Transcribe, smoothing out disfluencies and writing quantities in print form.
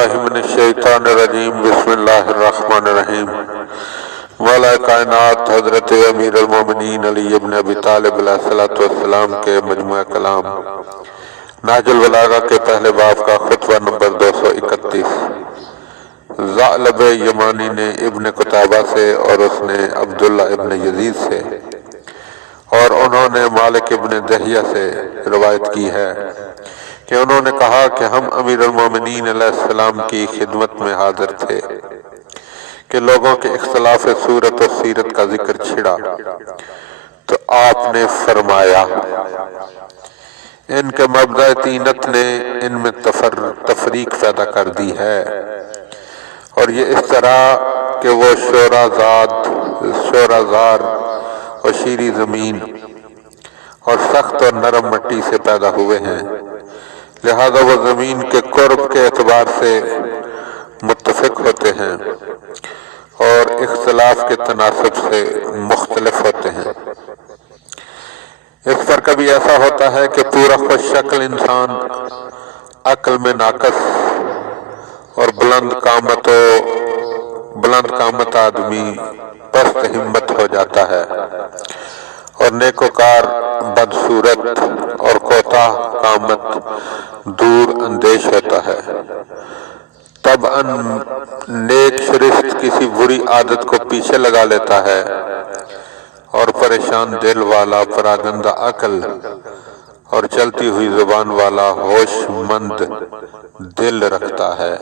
باللہ من الشیطان الرجیم بسم اللہ الرحمن الرحیم مولا کائنات حضرت امیر المومنین علی ابن ابی طالب علیہ السلام کے مجموعہ کلام نہج البلاغہ کے پہلے باب کا خطبہ نمبر 231۔ ثعلب یمانی نے ابن قتیبہ سے اور اس نے عبداللہ ابن یزید سے اور انہوں نے مالک ابن دہیہ سے روایت کی ہے کہ انہوں نے کہا کہ ہم امیر المومنین علیہ السلام کی خدمت میں حاضر تھے کہ لوگوں کے اختلاف صورت و سیرت کا ذکر چھڑا تو آپ نے فرمایا ان کے مبدأ طینت نے ان میں تفریق پیدا کر دی ہے، اور یہ اس طرح کہ وہ شورازار اور شیریں زمین اور سخت اور نرم مٹی سے پیدا ہوئے ہیں، لہذا وہ زمین کے قرب کے اعتبار سے متفق ہوتے ہیں اور اختلاف کے تناسب سے مختلف ہوتے ہیں۔ اس پر کبھی ایسا ہوتا ہے کہ پورا خوش شکل انسان عقل میں ناقص اور بلند قامت آدمی پست ہمت ہو جاتا ہے، اور نیکوکار بدصورت اور کوتاہ قامت دور اندیش ہوتا ہے۔ طبعاً نیک شرست کسی بری عادت کو پیچھے لگا لیتا ہے اور پریشان دل والا پراگندہ عقل اور چلتی ہوئی زبان والا ہوش مند دل رکھتا ہے۔